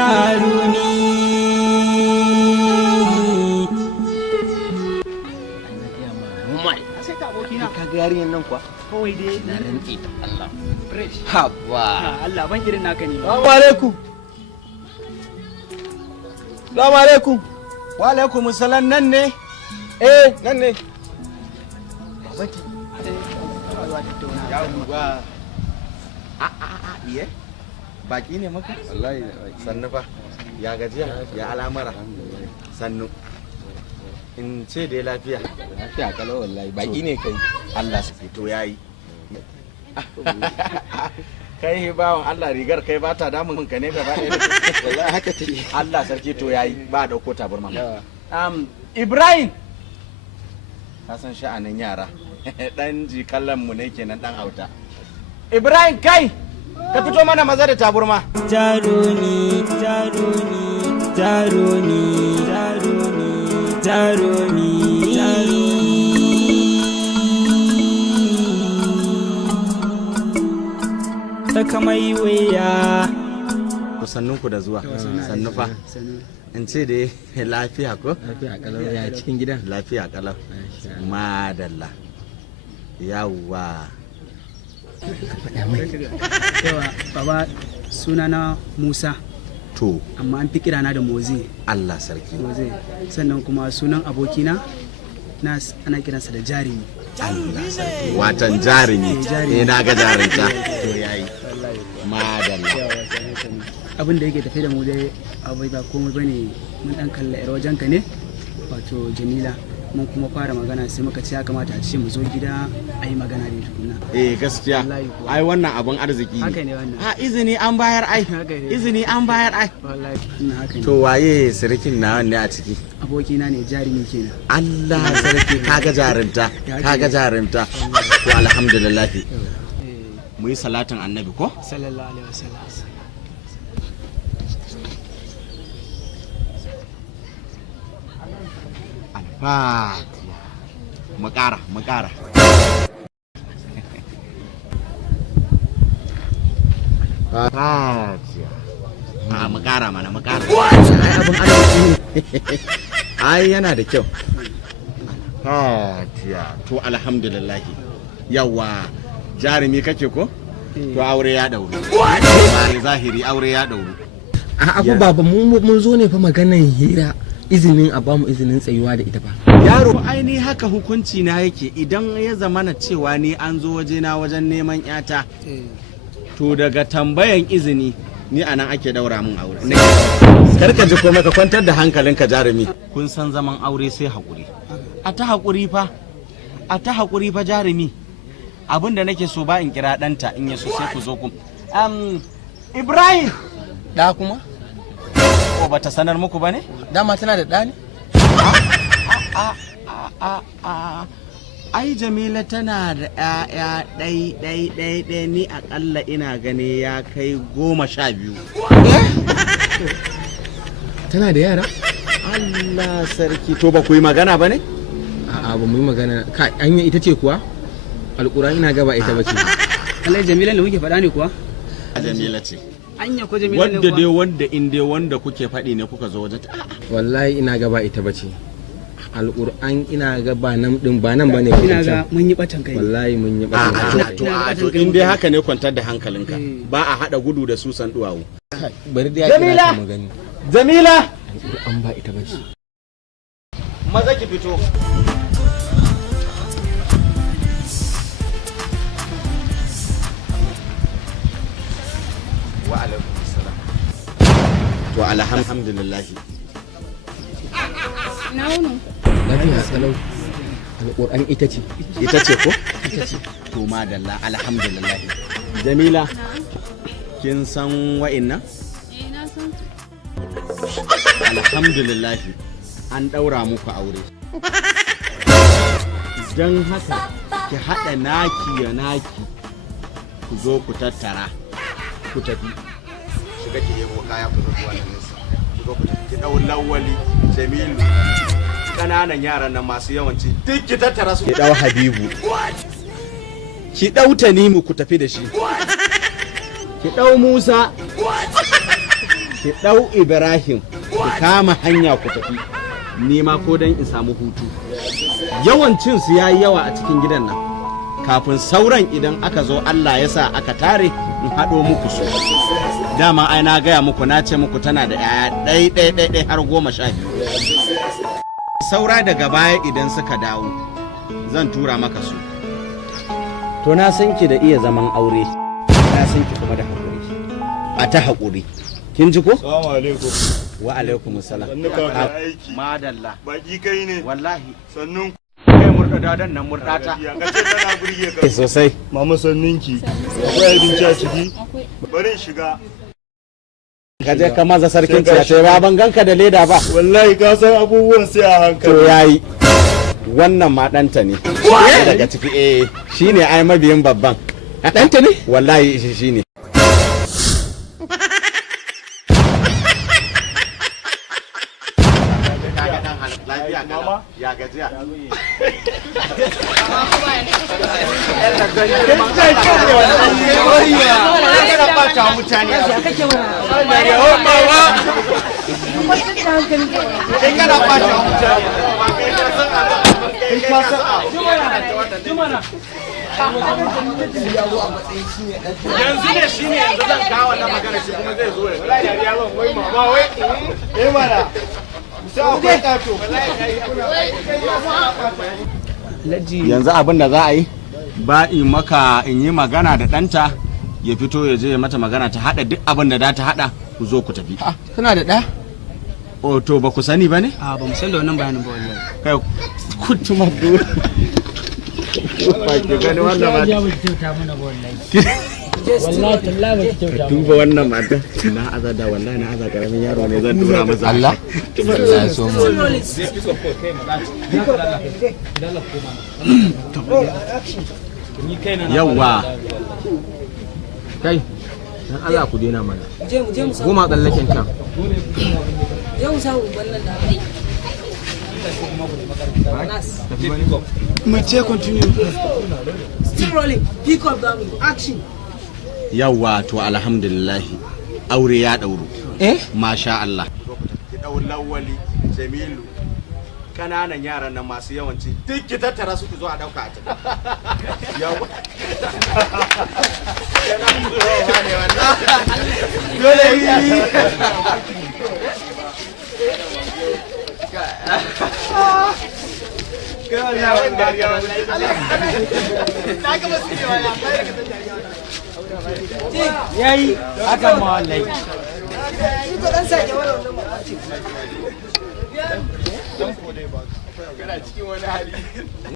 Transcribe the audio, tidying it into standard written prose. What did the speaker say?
jarumi. Ka ga yarinyar nan kuwa? Kawai dai na rantsi da Allah. fresh. Habba. Allah ban irin naka ne. Assalamu alaikum. Assalamu alaikum. Wa alaikum assalam, nan ne? Nan ne. Babaki. Yawwa. Iye? Baki ne maka? Wallahi sannu fa. Ya gajiya? Ya al'amara? Sannu. In ce dai lafiya. Lafiya kalau wallahi. Baki ne kai. Allah su fito yayi. Kai bawan Allah, rigar kai ba ta damun ka ne gaba ɗaya. Wallahi haka take. Allah sarki to yayi ba dauko taburma. Ibrahim. Ka san sha'anin yara. Dan ji kallon mu ne kenan dan auta. Ibrahim kai ka fito mana maza da taburma. Jarumi, jarumi, jarumi, jarumi, jarumi. Saka mai waya. Sannunku da zuwa. Sannu fa. In ce dai lafiya ko? Lafiya kalau ya cikin gidan. Lafiya kalau. Madalla. Yawwa. Yawa baba, sunana Musa. To. Amma an fi kirana da Moze. Allah sarki. Moze. Sannan kuma sunan abokina ana kiransa da Jarumi. Allah sarki. Watan jarumi. Na ga jarinta. To yayi. Madalla. Abin da yake tafe da mu dai abai ba komai bane, mun dan kalla yar wajenka ne, wato Jamila. Mun kuma fara magana sai muka ce ya kamata a ce mu zo gida a yi magana da tukuna. Gaskiya. Ai wannan abun arziki ne. Haka ne wannan. Izini an bayar ai. Izini an bayar ai. Wallahi ina haka ne. To waye sirikin na ne a ciki? Abokina ne, Jarumi kenan. Allah sarki, kaga jarinta. Kaga jarinta. To alhamdulillah. Mu yi salatin annabi ko? Sallallahu alaihi wasallam. Fatiha. Mu ƙara. Fatiha. Mu ƙara mana, mu ƙara. Ai abin arziki ne. Ai yana da kyau. Fatiha. To alhamdulillah. Yawa. Jarumi kake ko? To aure ya dauru. Mare zahiri aure ya dauru. Abu baba mun zo ne fa maganan hira. Izinin a bamu izinin tsayuwa da ita ba. Yaro aini haka hukunci na yake, idan ya zamana cewa ni an zo wajena wajen neman yata, to daga tambayan izini ni anan ake daura mun aure. Karka ji komai, ka kwantar da hankalinka Jarumi. Kun san zaman aure sai hakuri. A ta hakuri fa Jarumi. Abin da nake so ba in kira ɗanta in ya so sai ku zo ku. Ibrahim. Da kuma? Ko bata sanar muku ba ne? Dama tana da ɗa ne? Ai Jamila tana da ‘ya'ya ɗai ni aƙalla ina gani ya kai 12. Tana da yara? Allah sarki, to ba ku yi magana ba ne? A'a ba mu yi magana. Kai anya ita ce kuwa? Alƙur'an ina gaba ita ba ce. Allah Jamila da muke faɗa ne kuwa? Jamila ce. Anya ko Jamila ne kuwa? Wanda kuke faɗi ne kuka zo wajen ta. Wallahi ina gaba ita ba ce. Alƙur'an ina ga ba nan bane. Ina ga mun yi batan kai. Wallahi mun yi batan kai. To in dai haka ne, kwantar da hankalinka. Ba a haɗa gudu da susan duwawu. Bari da ya kira mu gani. Jamila! Alƙur'an ba ita ba ce. Maza ki fito. Wa alaikum salam. To alhamdulillah. Na wuni. Lafiya salau. Alƙur'an ita ce. Ita ce ko? Ita ce. To madalla, alhamdulillah. Jamila, kin san wa'innan? Na san su. Alhamdulillah, an ɗaura muku aure. Don haka ki haɗa naki ya naki, ku zo ku tattara, ku tafi. Shiga ki yebo kaya ku zo wannan nisa. Ku zo ku tafi. Ki ɗau Lawali, Jamilu, ƙananan yaran nan masu yawanci duk ki tattara su. Ki ɗau Habibu. Ki ɗau Tanimu ku tafi da shi. Ki ɗau Musa. ki ɗau Ibrahim ku kama hanya ku tafi ni ma ko dan in samu hutu yawan cin su yayi yawa a cikin gidan nan kafin sauran idan aka zo Allah ya sa aka tare in haɗo muku su dama ai na gaya muku na ce muku tana da yaya ɗai har 12 saura daga baya idan suka dawo zan tura maka su to na san ki da iya zaman aure na san ki kuma da haƙuri a ta haƙuri kin ji ko? Assalamu alaikum. Wa alaikum assalam. Sannu ka da aiki. Madalla. Baki kai ne. Wallahi. Sannun kai murda dadan nan murdata. Ya kace tana burge ka. Sosai. Mama sannunki. Akwai abinci a ciki? Barin shiga. Ka je ka maza sarkin ya ce ba ban ganka da leda ba. Wallahi ka san abubuwan sai a hankali. To yayi. Wannan ma ɗanta ne. Daga ciki shine ai mabiyin babban. Ɗanta ne? Wallahi shine. Mama ya gajiya. Yanzu ne shi ne yanzu zan kawo na magana shi kuma zai zo ya wai mama wai mana yanzu abin da za a yi ba in yi magana da ɗanta ya fito ya je mata magana ta haɗa duk abin da za ta haɗa ku zo ku tafi. Kana da ɗa? O to ba ku sani ba ne? A ba mu san da wannan bayanin ba wallahi. Kai kutuma dole. Ba ki gani wannan ma. Wallahi tallahi ba kyauta. Duba wannan mata. Na azada wallahi na azada karamin yaro ne zan tura masa. Allah. Allah so mu. Yawwa. Kai. Dan Allah ku daina mana. Goma tsallaken can. Yau samu wannan da kai. Mace continue. Still rolling. Pick up down. Action. Yawwa to alhamdulillah aure ya dauro. Masha Allah. Ki dau lawali Jamilu kananan yaran nan masu yawanci duk ki tattara su ku zo a dauka a ciki. Yawwa. Dole yi. Yayi haka ma wallahi. Shi ko dan sake wannan Kana cikin wani hali.